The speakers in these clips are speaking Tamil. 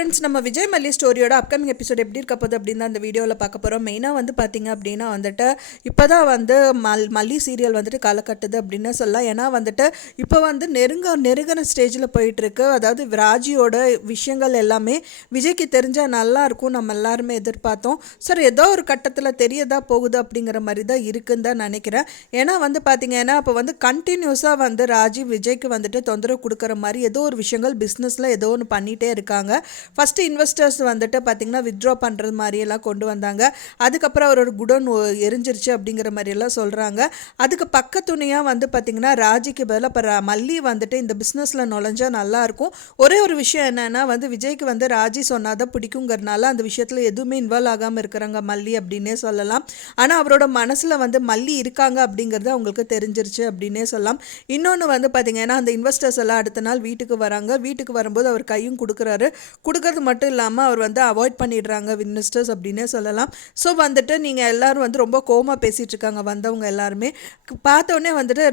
ஃப்ரெண்ட்ஸ், நம்ம விஜய் மல்லி ஸ்டோரியோட அப்கமிங் எபிசோட் எப்படி இருக்க போகுது அப்படின்னு அந்த வீடியோவில் பார்க்க போகிறோம். மெயினாக வந்து பார்த்தீங்க அப்படின்னா வந்துட்டு இப்போ தான் வந்து மல்லி சீரியல் வந்துட்டு களை கட்டுது அப்படின்னு சொல்லலாம். ஏன்னா வந்துட்டு இப்போ வந்து நெருங்கின ஸ்டேஜில் போயிட்டுருக்கு. அதாவது ராஜியோட விஷயங்கள் எல்லாமே விஜய்க்கு தெரிஞ்சால் நல்லாயிருக்கும் நம்ம எல்லாருமே எதிர்பார்த்தோம். சார் ஏதோ ஒரு கட்டத்தில் தெரியதா போகுது அப்படிங்கிற மாதிரி தான் இருக்குன்னு தான் நினைக்கிறேன். ஏன்னா வந்து பார்த்தீங்கன்னா இப்போ வந்து கண்டினியூஸாக வந்து ராஜி விஜய்க்கு வந்துட்டு தொந்தரவு கொடுக்குற மாதிரி ஏதோ ஒரு விஷயங்கள் பிஸ்னஸில் ஏதோ ஒன்று பண்ணிகிட்டே இருக்காங்க. ஃபஸ்ட்டு இன்வெஸ்டர்ஸ் வந்துட்டு பார்த்திங்கன்னா வித்ட்ரா பண்ணுறது மாதிரியெல்லாம் கொண்டு வந்தாங்க. அதுக்கப்புறம் அவரோட குடோன் எரிஞ்சிருச்சு அப்படிங்கிற மாதிரியெல்லாம் சொல்கிறாங்க. அதுக்கு பக்கத்துணையாக வந்து பார்த்திங்கன்னா ராஜிக்கு பதிலாக இப்போ மல்லி வந்துட்டு இந்த பிஸ்னஸில் நுழைஞ்சால் நல்லாயிருக்கும். ஒரே ஒரு விஷயம் என்னென்னா வந்து விஜய்க்கு வந்து ராஜி சொன்னாதான் பிடிக்குங்கிறனால அந்த விஷயத்தில் எதுவுமே இன்வால்வ் ஆகாமல் இருக்கிறாங்க மல்லி அப்படின்னே சொல்லலாம். ஆனால் அவரோட மனசில் வந்து மல்லி இருக்காங்க அப்படிங்கிறது அவங்களுக்கு தெரிஞ்சிருச்சு அப்படின்னே சொல்லலாம். இன்னொன்று வந்து பார்த்திங்கன்னா அந்த இன்வெஸ்டர்ஸ் எல்லாம் அடுத்த நாள் வீட்டுக்கு வராங்க. வீட்டுக்கு வரும்போது அவர் கையும் கொடுக்கறது மட்டும் இல்லாமல் அவர் வந்து அவாய்ட் பண்ணிடுறாங்க இன்வெஸ்டர்ஸ் அப்படின்னே சொல்லலாம். ஸோ வந்துட்டு நீங்கள் எல்லோரும் வந்து ரொம்ப கோமா பேசிகிட்டு இருக்காங்க வந்தவங்க எல்லாருமே. பார்த்தோன்னே வந்துட்டு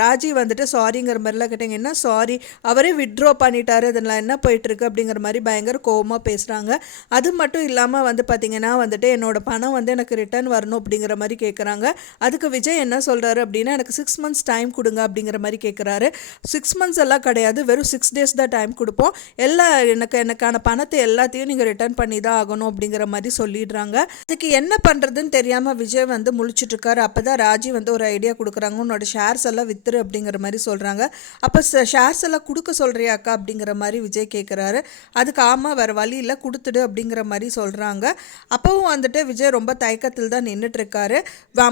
ராஜி வந்துட்டு சாரிங்கிற மாதிரிலாம் கேட்டாங்க. என்ன சாரி, அவரே வித்ட்ரா பண்ணிட்டாரு, அதெல்லாம் என்ன போயிட்டுருக்கு அப்படிங்கிற மாதிரி பயங்கர கோவமாக பேசுகிறாங்க. அது மட்டும் இல்லாமல் வந்து பார்த்திங்கன்னா வந்துட்டு என்னோடய பணம் வந்து எனக்கு ரிட்டர்ன் வரணும் அப்படிங்கிற மாதிரி கேட்குறாங்க. அதுக்கு விஜய் என்ன சொல்கிறாரு அப்படின்னா எனக்கு 6 months டைம் கொடுங்க அப்படிங்கிற மாதிரி கேட்குறாரு. 6 months எல்லாம் கிடையாது, வெறும் 6 days தான் டைம் கொடுப்போம். எனக்கான பணத்தை எல்லாத்தையும் நீங்கள் ரிட்டர்ன் பண்ணி தான் ஆகணும் அப்படிங்கிற மாதிரி சொல்லிடுறாங்க. அதுக்கு என்ன பண்ணுறதுன்னு தெரியாமல் விஜய் வந்து முழிச்சிட்ருக்காரு. அப்போ தான் ராஜி வந்து ஒரு ஐடியா கொடுக்குறாங்க. உன்னோட ஷேர்ஸ் எல்லாம் வித்துரு அப்படிங்கிற மாதிரி சொல்கிறாங்க. அப்போ ஷேர்ஸ் எல்லாம் கொடுக்க சொல்கிறியாக்கா அப்படிங்கிற மாதிரி விஜய் கேட்குறாரு. அதுக்கு ஆமாம், வேறு வழி இல்லை, கொடுத்துடு அப்படிங்கிற மாதிரி சொல்கிறாங்க. அப்போவும் வந்துட்டு விஜய் ரொம்ப தயக்கத்தில் தான் நின்றுட்டுருக்காரு.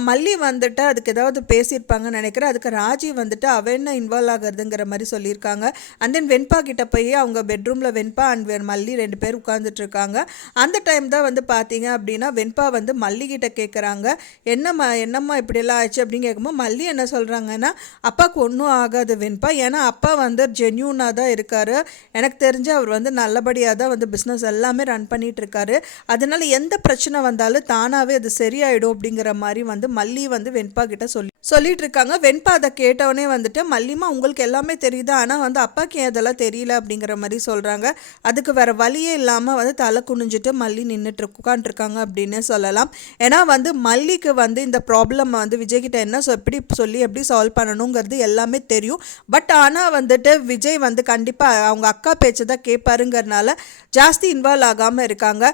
மல்லி வந்துட்டு அதுக்கு ஏதாவது பேசியிருப்பாங்கன்னு நினைக்கிறேன். அதுக்கு ராஜி வந்துட்டு அவ என்ன இன்வால்வ் ஆகிறதுங்கிற மாதிரி சொல்லியிருக்காங்க. அண்ட் தென் வெண்பா கிட்ட போய் அவங்க பெட்ரூமில் வெண்பா அண்ட் மல்லி 2 பேர் உட்காந்துட்டு இருக்காங்க. அந்த டைம் தான் வந்து பார்த்தீங்க அப்படின்னா வெண்பா வந்து மல்லி கிட்ட கேட்குறாங்க, என்னம்மா இப்படியெல்லாம் ஆச்சு அப்படின்னு கேட்கும்போது மல்லி என்ன சொல்கிறாங்கன்னா, அப்பாவுக்கு ஒன்றும் ஆகாது வெண்பா, ஏன்னா அப்பா வந்து ஜென்யூனாக தான் இருக்கார். எனக்கு தெரிஞ்சு அவர் வந்து நல்லபடியாக தான் வந்து பிஸ்னஸ் எல்லாமே ரன் பண்ணிகிட்டு இருக்காரு. அதனால எந்த பிரச்சனை வந்தாலும் தானாகவே அது சரியாயிடும் அப்படிங்கிற மாதிரி வந்து மல்லி வந்து வெண்பா கிட்ட சொல்லிட்டு இருக்காங்க. வெண்பா அதை கேட்டவொடனே வந்துட்டு மல்லிமா உங்களுக்கு எல்லாமே தெரியுது, ஆனால் வந்து அப்பாவுக்கு அதெல்லாம் தெரியல அப்படிங்கிற மாதிரி சொல்கிறாங்க. அதுக்கு வேறு வழியே இல்லாமல் வந்து தலை குனிஞ்சிட்டு மல்லி உட்காந்துருக்காங்க அப்படின்னு சொல்லலாம். ஏன்னா வந்து மல்லிக்கு வந்து இந்த ப்ராப்ளம் வந்து விஜய்கிட்ட என்ன எப்படி சால்வ் பண்ணணுங்கிறது எல்லாமே தெரியும். பட் ஆனால் வந்துட்டு விஜய் வந்து கண்டிப்பாக அவங்க அக்கா பேச்சு தான் கேட்பாருங்கிறனால ஜாஸ்தி இன்வால்வ் ஆகாமல் இருக்காங்க.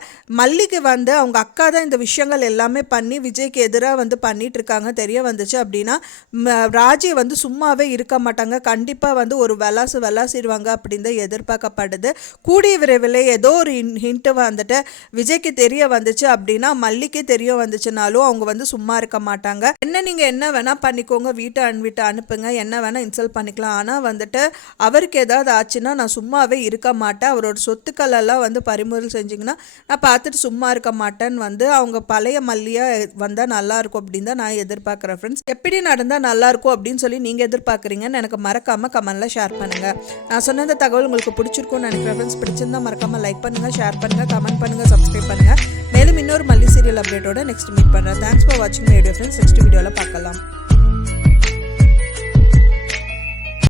மல்லிக்கு வந்து அவங்க அக்கா தான் இந்த விஷயங்கள் எல்லாமே பண்ணி விஜய்க்கு எதிராக வந்து பண்ணிட்டு இருக்காங்க தெரிய வந்துச்சு அப்படின்னா ராஜி வந்து சும்மாவே இருக்க மாட்டாங்க. கண்டிப்பாக வந்து ஒரு விளாசிடுவாங்க அப்படின்னு தான் எதிர்பார்க்கப்படுது. கூடிய விரைவில் ஏதோ ஒரு ஹிண்ட்டு வந்துட்டு விஜய்க்கு தெரிய வந்துச்சு அப்படின்னா மல்லிக்கு தெரிய வந்துச்சுனாலும் அவங்க வந்து சும்மா இருக்க மாட்டாங்க. நீங்கள் என்ன வேணால் பண்ணிக்கோங்க, வீட்டை அனுப்புங்க, என்ன வேணால் இன்சல்ட் பண்ணிக்கலாம், ஆனால் வந்துட்டு அவருக்கு ஏதாவது ஆச்சுன்னா நான் சும்மாவே இருக்க மாட்டேன், அவரோட சொத்துக்கள் எல்லாம் வந்து பறிமுதல் செஞ்சிங்கன்னா நான் பார்த்துட்டு சும்மா இருக்க மாட்டேன்னு வந்து அவங்க பழைய மல்லியாக வந்தால் நல்லாயிருக்கும் அப்படின்னு தான் நான் எதிர்பார்க்குறேன். ஃப்ரெண்ட்ஸ், எப்படி நடந்தால் நல்லாயிருக்கும் அப்படின்னு சொல்லி நீங்கள் எதிர்பார்க்குறீங்கன்னு எனக்கு மறக்காமல் கமெண்ட்டில் ஷேர் பண்ணுங்கள். நான் சொன்ன இந்த தகவல் உங்களுக்கு பிடிச்சிருக்கும்னு நினைக்கிறேன். ஃப்ரெண்ட்ஸ், பிடிச்சிருந்தா மறக்காமல் லைக் பண்ணுங்கள், ஷேர் பண்ணுங்கள், கமெண்ட் பண்ணுங்கள், சப்ஸ்கிரைப் பண்ணுங்கள். மேலும் இன்னொரு மல்லி சீரியல் அப்டேட்டோட நெக்ஸ்ட் மீட் பண்ணுறேன். தேங்க்ஸ் ஃபார் வாட்சிங் மை வீடியோ ஃப்ரெண்ட்ஸ். நெக்ஸ்ட் வீடியோவில் பார்க்கலாம்.